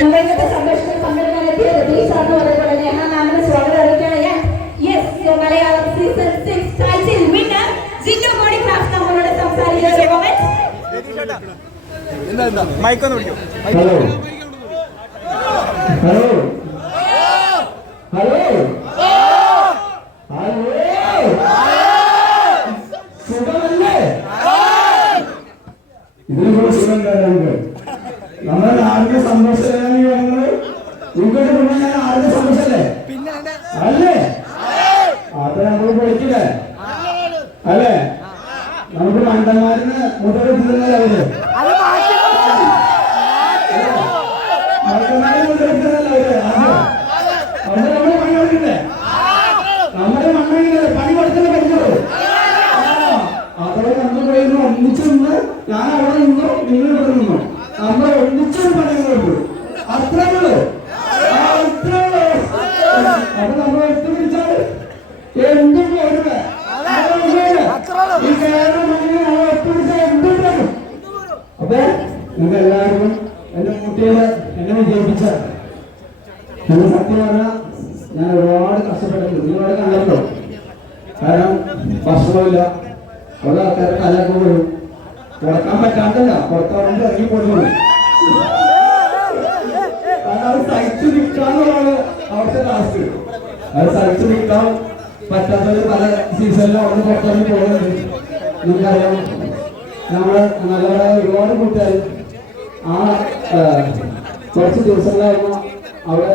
ഇന്നത്തെ സംരക്ഷണ സമ്മേളനത്തിലെത്തിയ രതീഷാണ് അതേപോലെ നേഹ മാമിന് സ്വാഗതം അറിയിക്കുകയാണ്. Yes Malayalam season six title winner Jinnu body craft നമ്മളോട് സംസാരിക്കുന്ന. മൈക്ക് ഒന്ന് ഹലോ ഹലോ ഹലോ സുഖമല്ലേ ഇതിനൊരു സുഖമില്ല നമുക്ക് നമ്മുടെ നാടിന്റെ സന്തോഷമാണ് നിങ്ങൾക്ക് മുന്നേ ഞാൻ നാടിന്റെ സന്തോഷല്ലേ അല്ലേ? അത് നമ്മൾ പൊളിക്കില്ലേ അല്ലേ? നമുക്ക് മണ്ടന്മാരിന് മുതലെടുത്തിരുന്നല്ലേ അവർ മണ്ടന്മാരെ മുതലെടുത്തിരുന്നല്ലേ അവർ അവിടെ നമ്മൾ പണി കൊടുക്കണ്ടേ നമ്മുടെ മണ്ണില്ലേ പണി കൊടുത്തല്ലേ പഠിക്കുള്ളൂ അതോടെ നമ്മൾ പോയിരുന്നു ഒന്നിച്ചു നിന്ന് ഞാൻ അവിടെ നിന്നു നിങ്ങൾ ഇവിടെ നിന്നു. നമ്മൾ ഒന്നിച്ചു പണിയുള്ളൂ അത്രേ ഉള്ളൂ. അത്രേ ഉള്ളൂ. അപ്പൊ നമ്മൾ എടുത്തു പിടിച്ചാൽ എന്തും പോരുക ഈ മുഴുവൻ നമ്മൾ ഒത്തുപിടിച്ചാൽ എന്തും ഉണ്ടാക്കും അപ്പൊ നിങ്ങൾ എല്ലാവർക്കും എന്റെ കുട്ടികളെ എന്നെ വിജയിപ്പിച്ച നിങ്ങൾ സത്യം പറഞ്ഞാൽ ഞാൻ ഒരുപാട് കഷ്ടപ്പെട്ടിട്ടുണ്ട് നിങ്ങളോട് കണ്ടല്ലോ. കാരണം ഭക്ഷണമില്ല. കുറെ ആൾക്കാർ കലൊക്കെ പോയി കിടക്കാൻ പറ്റാത്തല്ല. പുറത്തോണ്ട് ഇറങ്ങി പോയി കാരണം സഹിച്ചു നിൽക്കാന്നുള്ളതാണ് അവിടുത്തെ ലാസ്റ്റ് അത് സഹിച്ചു നിൽക്കാൻ പറ്റാത്തവര് പല സീസണിലും അവിടുന്ന് പുറത്തിറങ്ങി പോകുന്നുണ്ട് നിങ്ങൾക്കറിയാം. നമ്മൾ നല്ല ഒരുപാട് കൂട്ടുകാർ ആ കുറച്ച് ദിവസങ്ങളായിരുന്നു അവിടെ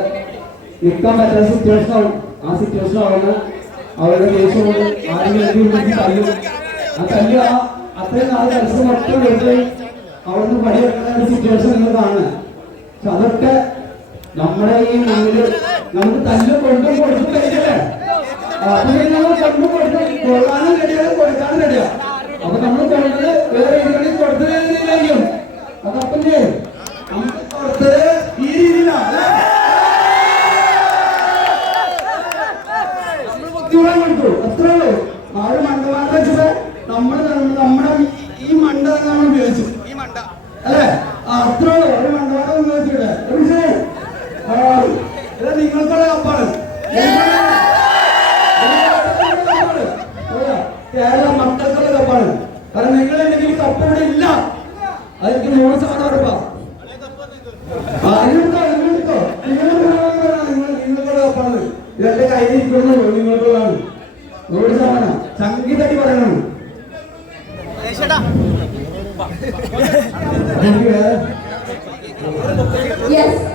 നിൽക്കാൻ പറ്റാത്ത സിറ്റുവേഷൻ ആവും. ആ സിറ്റുവേഷൻ ആവുന്ന അവരുടെ കേസ് കൊണ്ട് ആരെങ്കിലും തല്ലും. ആ തല്ല് ആ അത്രയും നാളെ ദിവസം മൊത്തം വെറുതെ അവിടുന്ന് പണിയെടുക്കുന്ന ഒരു സിറ്റുവേഷൻ കാണുന്നത് പക്ഷെ അതൊക്കെ നമ്മുടെ ഈ മുന്നിൽ നമുക്ക് തല്ലു കൊണ്ടും കൊടുത്തും കഴിഞ്ഞല്ലേ? അപ്പൊ കൊണ്ടും കൊടുത്തും കൊള്ളാനും റെഡിയാണ് കൊടുക്കാനും റെഡിയാ അപ്പൊ നമ്മൾ കൊണ്ടത് വേറെ രീതിയിൽ കൊടുത്തു രീതിയിലായിരിക്കും അതപ്പം ചെയ്യും നമുക്ക് കൊടുത്തത് ഈ രീതിയിലാണ് അല്ലേ? ബുദ്ധിമുട്ടാൻ കൊടുത്തു അത്രേ ഉള്ളൂ ആ ഒരു മണ്ടമാർഗം വെച്ചിട്ട് നമ്മൾ നമ്മുടെ ഈ- ഈ മണ്ട തന്നെ നമ്മൾ ഉപയോഗിച്ചു ഈ മണ്ട അല്ലേ ആ, അത്രേ ഉള്ളൂ ഒരു മണ്ടമാർഗം ഉപയോഗിച്ചിട്ട് പക്ഷേ ഇത് നിങ്ങൾക്കുള്ള കപ്പാണ് കേരള മക്കൾക്കുള്ള കപ്പാണ്. കാരണം നിങ്ങൾ ഉണ്ടെങ്കിൽ കപ്പ് ഇവിടെ ഇല്ല. അതെനിക്ക് നൂറ് ശതമാനം ഉറപ്പാ. കപ്പാണ്. ഇതെന്റെ കയ്യിൽ നിങ്ങൾക്കുള്ളതാണ്. നൂറ് ശതമാനം. സംഗീതടി പറയണം. Yes.